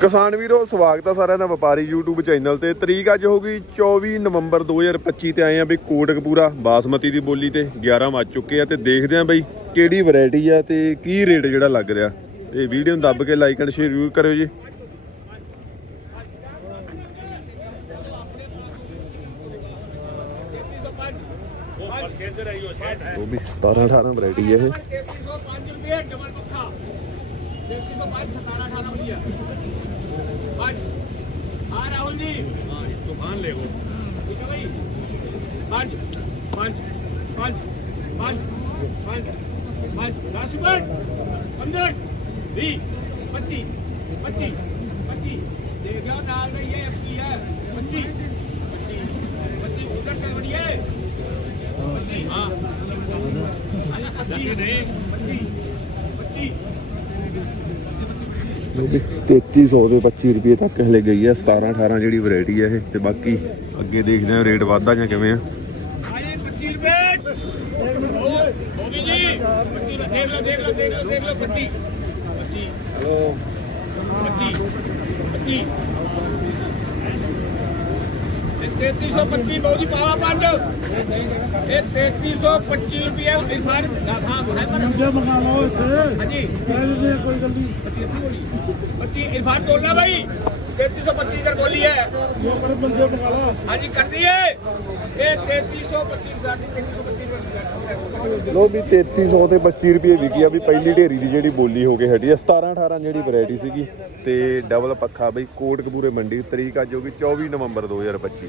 ਕਿਸਾਨ ਵੀਰੋ ਸਵਾਗਤ ਆ ਸਾਰਿਆਂ ਦਾ ਵਪਾਰੀ YouTube ਚੈਨਲ ਤੇ। ਤਰੀਕ ਅੱਜ ਹੋਗੀ 24 ਨਵੰਬਰ 2025 ਤੇ ਆਏ ਆ ਬਈ ਕੋਟਕਪੂਰਾ ਬਾਸਮਤੀ ਦੀ ਬੋਲੀ ਤੇ 11 ਵੱਜ ਚੁੱਕੇ ਆ ਤੇ ਦੇਖਦੇ ਆ ਬਈ ਕਿਹੜੀ ਵੈਰਾਈਟੀ ਆ ਤੇ ਕੀ ਰੇਟ ਜਿਹੜਾ ਲੱਗ ਰਿਹਾ। ਤੇ ਵੀਡੀਓ ਨੂੰ ਦੱਬ ਕੇ ਲਾਈਕ ਐਂਡ ਸ਼ੇਅਰ ਜ਼ਰੂਰ ਕਰਿਓ ਜੀ। ਉਹ ਵੀ 17 18 ਵੈਰਾਈਟੀ ਹੈ ਇਹ। तो हाँ राहुल जी। हाँ, तूफ़ान तो ले गो ठीक है भाई। पाँच पाँच पाँच पाँच पाँच पाँच। लास्ट बट पंद्रह बीस पच्चीस पच्चीस पच्चीस। देखो डाल रही है अपनी है। पच्चीस पच्चीस उधर चल रही है। पच्चीस। हाँ।, हाँ। पच्चीस पच्चीस। ਕਿਉਂਕਿ 3300 ਦੇ 25 ਰੁਪਏ ਤੱਕ ਹਲੇ ਗਈ ਹੈ 17 18 ਜਿਹੜੀ ਵੈਰਾਈਟੀ ਹੈ ਇਹ, ਤੇ ਬਾਕੀ ਅੱਗੇ ਦੇਖਦੇ ਹਾਂ ਰੇਟ ਵੱਧਦਾ ਜਾਂ ਕਿਵੇਂ ਆ। ਦੇਖ ਲਓ ਦੇਖ ਲਓ 25 25 25 25 3325 ਬਾਉਜੀ ਪਾਵਾ ਪੰਡ ਇਹ 3325 ਰੁਪਏ ਇਨਸਾਨ ਗਾਥਾ ਹੈ ਪਰ ਦੂਜਾ ਮੰਗਾ ਇੱਥੇ। ਹਾਂਜੀ। ਕੋਈ ਗੱਲ ਨਹੀਂ। 25 ਇਰਫਾਨ ਟੋਲਾ ਬਾਈ। 3325 ਕਰ ਬੋਲੀ ਹੈ। ਹਾਂਜੀ ਕਰ ਦਈਏ 3325 ਸਾਡੀ 3325 ਵੀ 3300 ਰੁਪਏ ਵਿਕੀ ਆ ਵੀ ਪਹਿਲੀ ਢੇਰੀ ਦੀ ਜਿਹੜੀ ਬੋਲੀ ਹੋ ਕੇ ਹਟੀ ਆ। 17 18 ਜਿਹੜੀ ਵੈਰਾਈਟੀ ਸੀਗੀ ਤੇ ਡਬਲ ਪੱਖਾ ਬਈ ਕੋਟ ਕੋਟਕਪੂਰੇ ਮੰਡੀ ਤਰੀਕ ਅੱਜ ਹੋਗੀ 24 ਨਵੰਬਰ 2025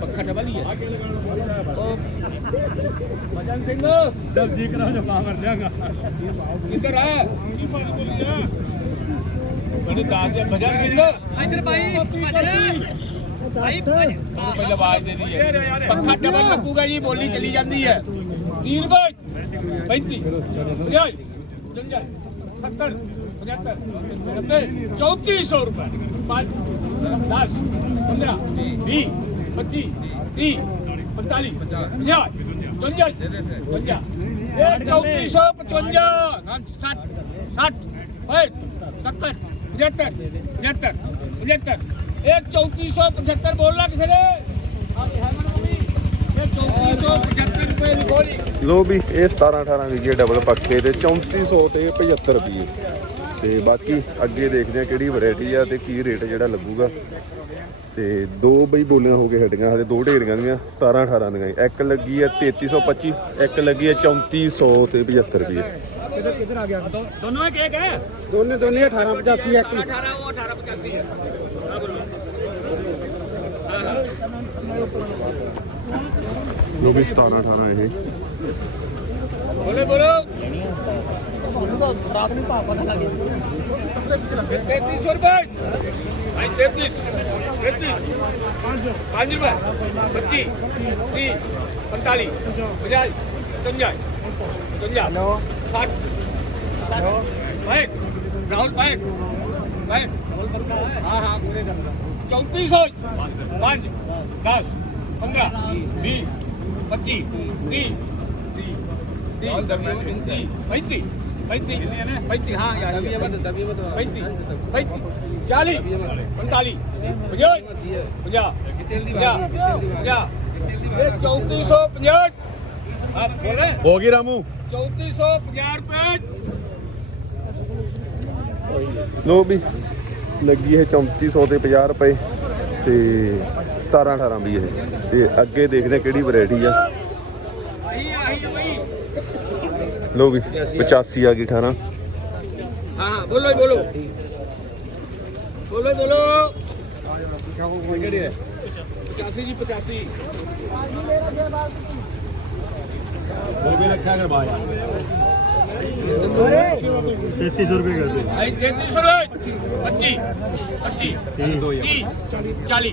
ਪੱਖਾ ਡਬਲ ਹੀ ਹੈ। ਉਹ ਮਜਨ ਸਿੰਘ ਜਲਦੀ ਕਰਾ ਜਮਾ ਕਰ ਜਾਗਾ ਕਿੱਧਰ ਆ? ਕੀ ਬਾਤ ਬੋਲੀ ਆ? ਬੜੇ ਦਾਦ ਦੇ ਮਜਨ ਸਿੰਘ। ਇੱਧਰ ਭਾਈ ਭਾਈ ਪਹਿਲਾਂ ਆਵਾਜ਼ ਦੇ ਦੀ ਹੈ। ਪੱਖਾ ਡਬਲ ਲੱਗੂਗਾ ਜੀ ਬੋਲੀ ਚਲੀ ਜਾਂਦੀ ਹੈ। 30 ਰੁਪਏ 35 50 ਜੰਜਲ 70 75 90 3400 ਰੁਪਏ। 5 10 15 20 25 30 45 50 ਜੰਜਲ ਜੰਜਲ ਇਹ 3455 60 60 70 75 75 75 एक चौतीस सौ पचहत्तर बोलना किसी ने चौतीस सौ पचहत्तर रुपए लिखोली ਲੋ ਵੀ ਇਹ 17 18 ਵਿਕੀ ਡਬਲ ਪੱਖੇ ਤੇ 3400 ਤੇ 75 ਰੁਪਏ ਤੇ ਬਾਕੀ ਅੱਗੇ ਦੇਖਦੇ ਹਾਂ ਕਿਹੜੀ ਵੈਰਾਈਟੀ ਆ ਤੇ ਕੀ ਰੇਟ ਜਿਹੜਾ ਲੱਗੂਗਾ। ਤੇ ਦੋ ਬਈ ਬੋਲੀਆਂ ਹੋ ਗਏ ਹੱਡੀਆਂ ਹਲੇ ਦੋ ਢੇਰੀਆਂ ਦੀਆਂ 17 18 ਦੀਆਂ। ਇੱਕ ਲੱਗੀ ਆ 3325 ਇੱਕ ਲੱਗੀ ਆ 3400 ਤੇ 75 ਰੁਪਏ। ਕਿਧਰ ਕਿਧਰ ਆ ਗਿਆ? ਦੋਨੋਂ ਇੱਕ ਇੱਕ? ਹੈ ਦੋਨੇ ਦੋਨੇ 1885 ਇੱਕ। 18 ਉਹ 1885 ਹੈ ਆ। ਬੋਲੋ 17 18 ਇਹ। ਬੋਲੇ ਬੋਲੋ। तैतीस सौ रुपए भाई तैतीस तैतीस पाँच रुपए पच्चीस तीस पैंतालीस पचास पचंजा पचंजा साठ पैक राहुल पैक पैक हाँ हाँ पूरे चौंतीस सौ पाँच दस पंद्रह बीस पच्चीस तीस पैंतीस पैंतीस पैंतीस हाँ यार पैंतीस पैंतीस चालीस पैंतालीस पचास पचास पचास चौंतीस सौ पचास आप बोल रहे ਹੋ ਗਈ ਰਾਮੂ चौंतीस सौ पचास रुपये ਲੋ ਵੀ ਲੱਗੀ ਇਹ 3400 ਤੇ 50 ਰੁਪਏ ਤੇ 17 18 ਵੀ ਇਹ ਤੇ ਅੱਗੇ ਦੇਖਦੇ ਆ ਕਿਹੜੀ ਵੈਰਾਈਟੀ ਆ आई आई भाई ਲੋ ਵੀ 85 ਆ ਗਈ 18 ਹਾਂ ਬੋਲੋ ਬੋਲੋ। ਬੋਲੋ ਬੋਲੋ। ਕਿਹੜੇ 85 ਜੀ 85 ਉਹ ਵੀ ਰੱਖਿਆ ਗਿਆ ਬਾਹਰ। 3300 ਰੁਪਏ ਕਰਦੇ ਭਾਈ 3300 ਰੁਪਏ। 25 25 30 40 45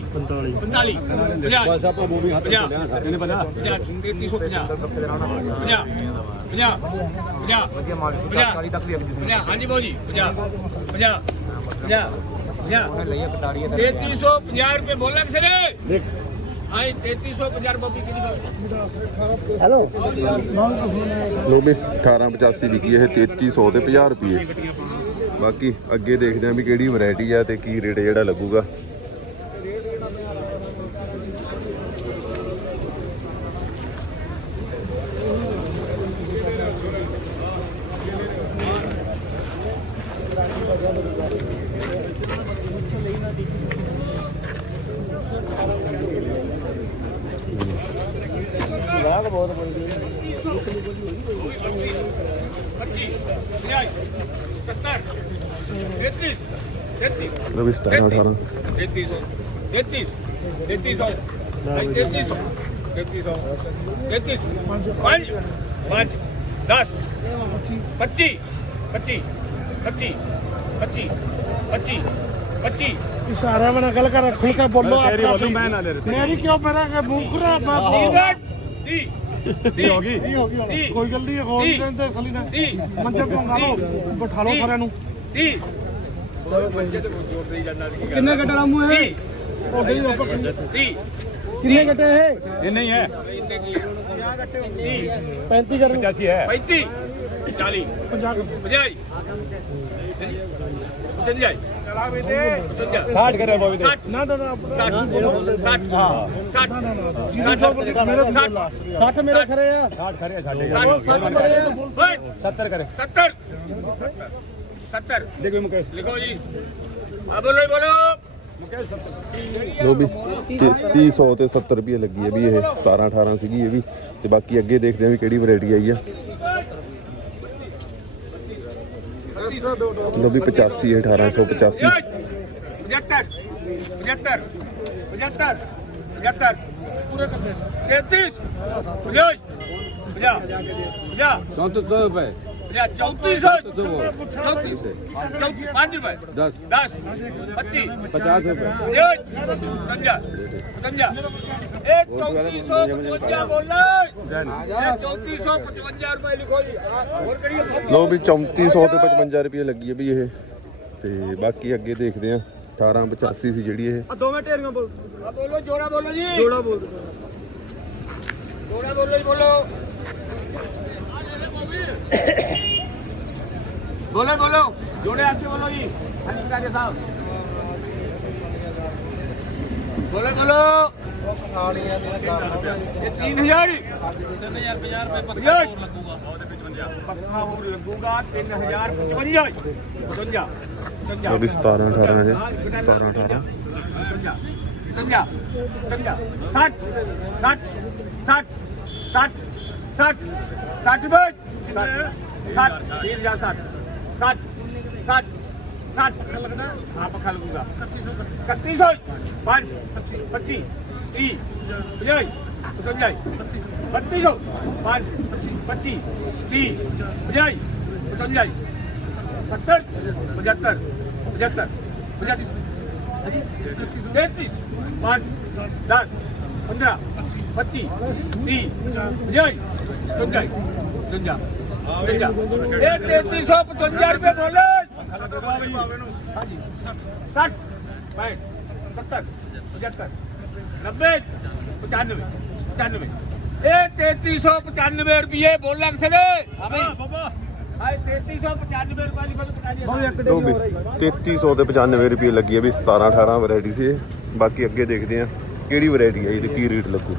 45 50 ਬਸ ਆਪਾਂ ਮੂਵੀ ਹੱਥ ਪੰਜਾਹ। ਲਿਆ ਇਹਨੇ ਪਤਾ 50 3350 50 50 50 40 ਤੱਕ ਵੀ 50 ਹਾਂਜੀ ਬੋਲੀ 50 50 50 50 3350 ਰੁਪਏ ਬੋਲਣਾ ਕਿਸੇ ਨੇ ਦੇਖ ਹਾਂ 3350 ਰੁਪਏ ਕਿਹਦੀ ਗੱਲ ਹੈਲੋ ਲੋ ਵੀ 1885 ਲਿਖੀ ਇਹ 3300 ਤੇ 50 ਰੁਪਏ ਬਾਕੀ ਅੱਗੇ ਦੇਖਦੇ ਆਂ ਵੀ ਕਿਹੜੀ ਵੈਰਾਈਟੀ ਆ ਤੇ ਕੀ ਰੇਟ ਜਿਹੜਾ ਲੱਗੂਗਾ। ਬੋਲਦੀ 25 70 33 33 ਲੋ ਵੀ 17 18 3300 33 3300 3300 3300 33 5 5 10 25 25 25 25 25 25 ਇਸ਼ਾਰਾ ਬਣਾ ਗੱਲ ਕਰ ਖੁੱਲ ਕੇ ਦੀ ਹੋ ਗਈ। ਹੋ ਗਈ ਕੋਈ ਗੱਲ ਨਹੀਂ ਹੋ ਨਹੀਂ। ਰਹਿੰਦੇ ਅਸਲੀ ਨਾ ਮੰਜੇ ਪੋਂਗਾ ਲੋ ਬਿਠਾ ਲਓ ਸਾਰਿਆਂ ਨੂੰ। ਦੀ ਕਿੰਨੇ ਗੱਟੇ ਦਾ ਮੂੰਹ ਦੀ ਹੋ ਗਈ ਬਾਬਾ ਦੀ ਕਿੰਨੇ ਗੱਟੇ ਇਹ? ਇਹ ਨਹੀਂ ਹੈ। 35 ਕਰ 85 ਹੈ। 35 40 50 ਪੰਜਾਈ ਪੰਜਾਈ 60 ਕਰਿਆ ਬਾਬੀ ਸੱਠ। ਨਾ ਨਾ ਨਾ 60 60 60 ਨਾ ਨਾ ਨਾ ਜਿਹਦੇ ਸੌ ਮੇਰੇ 60 ਮੇਰੇ ਖਰੇ ਆ 60 ਖਰੇ ਆ ਸਾਡੇ 70 ਕਰੇ 70 70 ਦੇਖੋ ਮੁਕੇਸ਼ ਲਿਖੋ ਜੀ ਆ ਬੋਲੋ ਜੀ ਬੋਲੋ ਮੁਕੇਸ਼ 70 ਲੋ ਵੀ 3300 ਤੇ 70 ਰੁਪਏ ਲੱਗੀ ਹੈ ਵੀ ਇਹ 17 18 ਸੀਗੀ ਇਹ ਵੀ ਤੇ ਬਾਕੀ ਅੱਗੇ ਦੇਖਦੇ ਆਂ ਵੀ ਕਿਹੜੀ ਵੈਰਾਈਟੀ ਆਈ ਆ ਲੋ ਵੀ 85 1885 75 75 75 75 ਪੂਰੇ ਕਰਦੇ 33 50 50 50 3400 ਰੁਪਏ। 3400 34 5 ਰੁਪਏ। 10 10 25 50 ਰੁਪਏ। ਇਹ 55 55 ਇਹ 3455 ਬੋਲਣਾ ਇਹ 3455 ਰੁਪਏ ਲਿਖੋ ਜੀ। ਹੋਰ ਕਰੀਏ ਲੋ ਵੀ 3400 ਤੇ 55 ਰੁਪਏ ਲੱਗੀ ਹੈ ਵੀ ਇਹ। ਤੇ ਬਾਕੀ ਅੱਗੇ ਦੇਖਦੇ ਆਂ 1885 ਸੀ ਜਿਹੜੀ ਇਹ। ਆ ਦੋਵੇਂ ਢੇਰੀਆਂ ਬੋਲ। ਆ ਬੋਲੋ ਜੋੜਾ ਬੋਲੋ ਜੀ। ਜੋੜਾ ਬੋਲ। ਜੋੜਾ ਬੋਲੋ ਜੀ ਬੋਲੋ। ਬੋਲੋ ਬੋਲੋ। ਜੋੜੇ ਆਸਤੇ ਬੋਲੋ ਜੀ। ਹਾਂਜੀ ਕਾਜੇ ਸਾਹਿਬ। ਬੋਲੋ ਬੋਲੋ। ਇਹ 3000 ਹੀ। 3050 ਰੁਪਏ ਪੱਕਾ ਹੋਰ ਲੱਗੂਗਾ ਪੱਕਾ ਹੋਰ ਲੱਗੂਗਾ 3055 55 ਲੋ ਵੀ 17 18 ਇਹ 17 18 ਪੰਜਾ ਪੰਜਾ 60 60 60 60 60 60 ਬੋਲ 60 60 ਜਾ 60 60 60 ਲੱਗਣਾ? ਆਪ ਖਲੂਗਾ 3100 5 25 30 50 55 3200 5 25 30 50 55 70 75 75 75 33 5 10 15 25 30 50 55 55 ਇਹ 3355 ਰੁਪਏ ਬੋਲੇ 60 65 3395 ਰੁਪਏ ਲੱਗੀ ਆ ਵੀ 17 18 ਵੈਰਾਈਟੀ ਸੀ ਬਾਕੀ ਅੱਗੇ ਦੇਖਦੇ ਆ ਕਿਹੜੀ ਵੈਰਾਈਟੀ ਆ ਇਹਦੇ ਕੀ ਰੇਟ ਲੱਗੂ।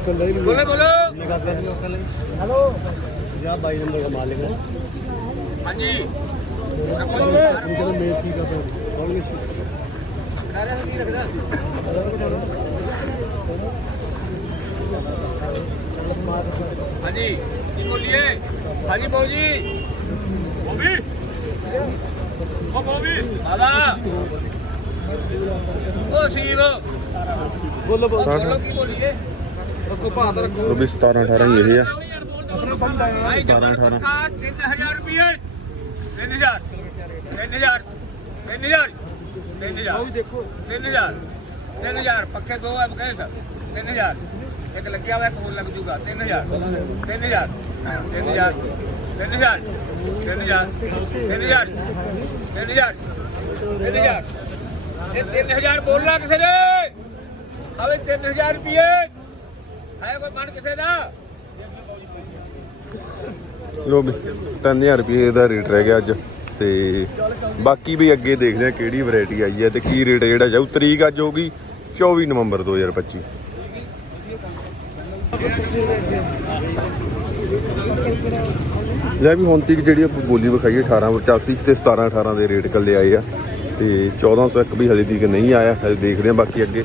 लोकल नहीं बोले बोलो निकाल लोकल नहीं हेलो पंजाब बाईस नंबर का मालिक है हाँ जी हाँ जी बोलिए हाँ जी भाजी बोबी ओ बोबी दादा ओ शिव बोलो बोलो बोलो की बोलिए ਬੋਲੋ ਬੋਲੋ ਕੀ ਬੋਲੀਏ ਉਹ ਵੀ 17 18 ਹੀ ਇਹ ਆ 17 18 3000 ਰੁਪਏ 3000 3000 3000 3000 ਦੇਖੋ 3000 3000 ਪੱਕੇ ਦੋ ਆ ਬਕੇ ਸਰ 3000 ਇੱਕ ਲੱਗਿਆ ਹੋਇਆ ਇੱਕ ਹੋਰ ਲੱਗ ਜੂਗਾ 3000 3000 3000 3000 3000 3000 3000 3000 ਇਹ 3000 ਬੋਲਣਾ ਕਿਸੇ ਨੇ ਆਵੇ 3000 ਰੁਪਏ ਹੈ ਕੋਈ ਮਨ ਕਿਸੇ ਦਾ? ਲੋ ਵੀ 3000 ਰੁਪਏ ਦਾ ਰੇਟ ਰਹਿ ਗਿਆ ਅੱਜ ਤੇ ਬਾਕੀ ਵੀ ਅੱਗੇ ਦੇਖਦੇ ਆ ਕਿਹੜੀ ਵੈਰਾਈਟੀ ਆਈ ਹੈ ਤੇ ਕੀ ਰੇਟ ਜਿਹੜਾ ਜਾਊ। ਤਰੀਕ ਅੱਜ ਹੋਗੀ 24 ਨਵੰਬਰ 2025 ਲੈ ਵੀ ਹੁਣ ਤੱਕ ਜਿਹੜੀ ਆਪਾਂ ਬੋਲੀ ਵਿਖਾਈ ਹੈ 1885 ਤੇ 17 18 ਦੇ ਰੇਟ ਕੱਲੇ ਆਏ ਆ ਤੇ 1401 ਵੀ ਹਲੇ ਤੱਕ ਨਹੀਂ ਆਇਆ, ਹਲੇ ਦੇਖਦੇ ਆ ਬਾਕੀ ਅੱਗੇ।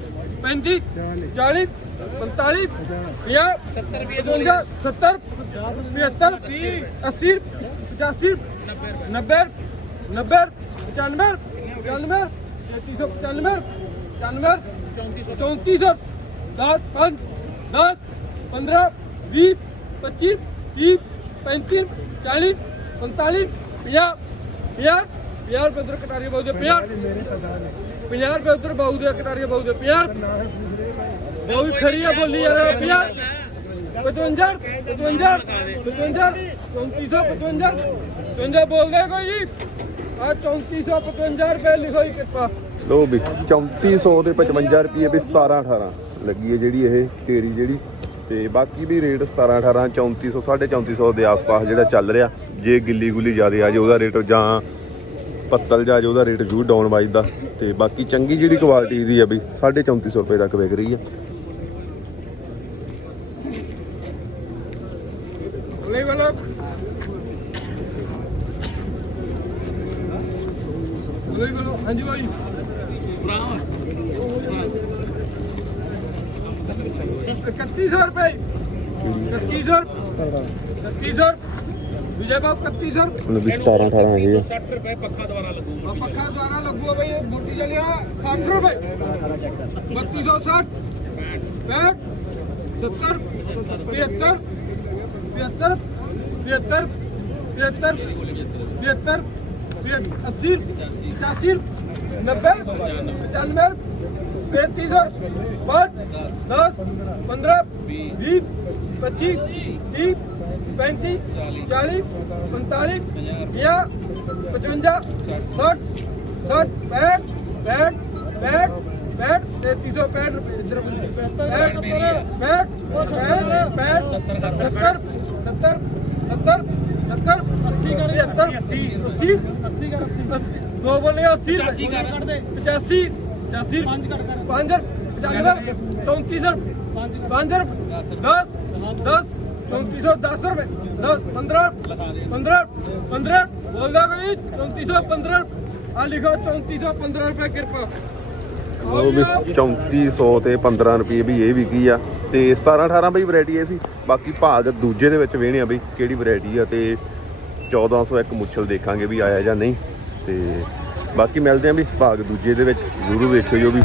35 40 45 50 70 70 75 80 ਰੁਪਏ ਉਧਰ ਬਾਉ ਦੇ ਕਟਾਰੀ ਬਾਉ ਦੇ 50 ਬਾਉ ਵੀ ਆ, ਬੋਲੀ ਯਾਰ 50 55 55 55 3455 55 ਬੋਲਦੇ ਕੋਈ ਜੀ? ਆ 3455 ਰੁਪਏ ਲਿਖੋ ਜੀ ਕਿਰਪਾ। ਲੋ ਵੀ 3400 ਤੇ 55 ਰੁਪਏ ਵੀ 17 18 ਲੱਗੀ ਹੈ ਜਿਹੜੀ ਇਹ ਢੇਰੀ ਜਿਹੜੀ। ਤੇ ਬਾਕੀ ਵੀ ਰੇਟ 17 18 3400 3450 ਦੇ ਆਸ-ਪਾਸ ਜਿਹੜਾ ਚੱਲ ਰਿਹਾ। ਜੇ ਗਿੱਲੀ ਗੁੱਲੀ ਜ਼ਿਆਦਾ ਆ ਜੇ, ਉਹਦਾ ਰੇਟ ਜਾਂ ਪੱਤਲ ਜਾ ਉਹਦਾ ਰੇਟ ਜੂ ਡਾਊਨ ਵੱਜਦਾ ਤੇ ਬਾਕੀ ਚੰਗੀ ਜਿਹੜੀ ਕੁਆਲਿਟੀ ਦੀ ਆ ਬਈ 3450 ਰੁਪਏ ਤੱਕ ਵਿਕ ਰਹੀ ਆ। ਹਾਂਜੀ ਭਾਈ ਇਕੱਤੀ ਸੌ ਰੁਪਏ। ਇਕੱਤੀ ਸੌ ਵਿਜੇ ਬਾਬ 3100 ਰੁਪਏ ਲੋ ਵੀ 18 ਹੋ ਗਈ ਪੱਕਾ ਦੁਆਰਾ ਲੱਗੂਗਾ ਪੱਕਾ ਦੁਆਰਾ ਲੱਗੂਗਾ ਬਈ ਇਹ ਮੋਟੀ ਜਲਿਆ 60 ਰੁਪਏ 3260 65 70 75 75 75 75 75 75 75 75 75 75 75 75 75 75 75 75 75 75 75 75 75 75 75 75 75 75 75 75 75 75 75 75 75 75 75 75 75 75 75 75 75 75 75 75 75 75 75 75 75 75 75 75 75 35 40 45 50 55 60 60 65 65 65 65 365 ਰੁਪਏ 65 65 65 70 70 70 80 ਕਰ 80 80 80 ਕਰ 80 ਦੋ ਬੋਲੇ 80 ਰੁਪਏ। 85 85 5 ਕਰ 5 95 34 5 10 10 10 3410 ਰੁਪਏ 10 15 15 15 ਕਿਰਪਾ ਲੋ ਵੀ ਤੇ 15 ਰੁਪਏ ਵੀ ਇਹ ਵਿਕੀ ਆ ਤੇ 17 18 ਬਈ ਵੈਰਾਈਟੀ ਇਹ ਸੀ ਬਾਕੀ ਭਾਗ ਦੂਜੇ ਦੇ ਵਿੱਚ ਵੇਣੇ ਆ ਬਈ ਕਿਹੜੀ ਵੈਰਾਈਟੀ ਆ ਤੇ 1401 ਮੁੱਛਲ ਦੇਖਾਂਗੇ ਵੀ ਆਇਆ ਜਾਂ ਨਹੀਂ ਤੇ ਬਾਕੀ ਮਿਲਦੇ ਆਂ ਵੀ ਭਾਗ ਦੂਜੇ ਦੇ ਵਿੱਚ ਜ਼ਰੂਰ ਵੇਖਿਓ ਜੋ ਵੀ